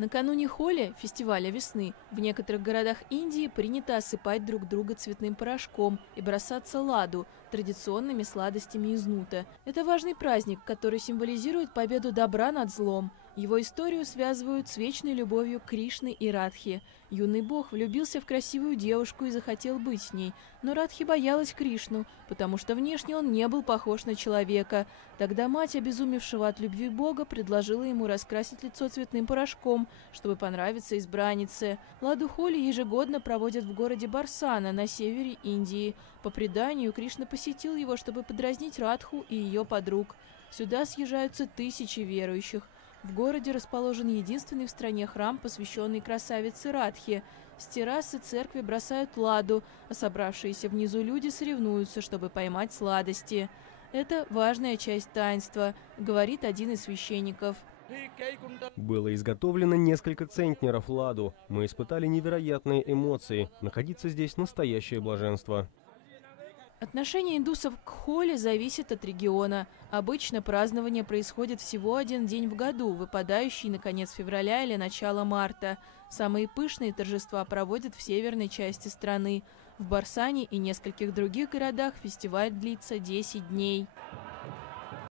Накануне Холи, фестиваля весны, в некоторых городах Индии принято осыпать друг друга цветным порошком и бросаться ладу, традиционными сладостями из нута. Это важный праздник, который символизирует победу добра над злом. Его историю связывают с вечной любовью Кришны и Радхи. Юный бог влюбился в красивую девушку и захотел быть с ней, но Радхи боялась Кришну, потому что внешне он не был похож на человека. Тогда мать, обезумевшего от любви бога, предложила ему раскрасить лицо цветным порошком, чтобы понравиться избраннице. Ладу Холи ежегодно проводят в городе Барсана на севере Индии. По преданию, Кришна посетил его, чтобы подразнить Радху и ее подруг. Сюда съезжаются тысячи верующих. В городе расположен единственный в стране храм, посвященный красавице Радхе. С террасы церкви бросают ладу, а собравшиеся внизу люди соревнуются, чтобы поймать сладости. Это важная часть таинства, говорит один из священников. Было изготовлено несколько центнеров ладу. Мы испытали невероятные эмоции. Находиться здесь — настоящее блаженство. Отношение индусов к Холи зависит от региона. Обычно празднование происходит всего один день в году, выпадающий на конец февраля или начало марта. Самые пышные торжества проводят в северной части страны. В Барсане и нескольких других городах фестиваль длится 10 дней.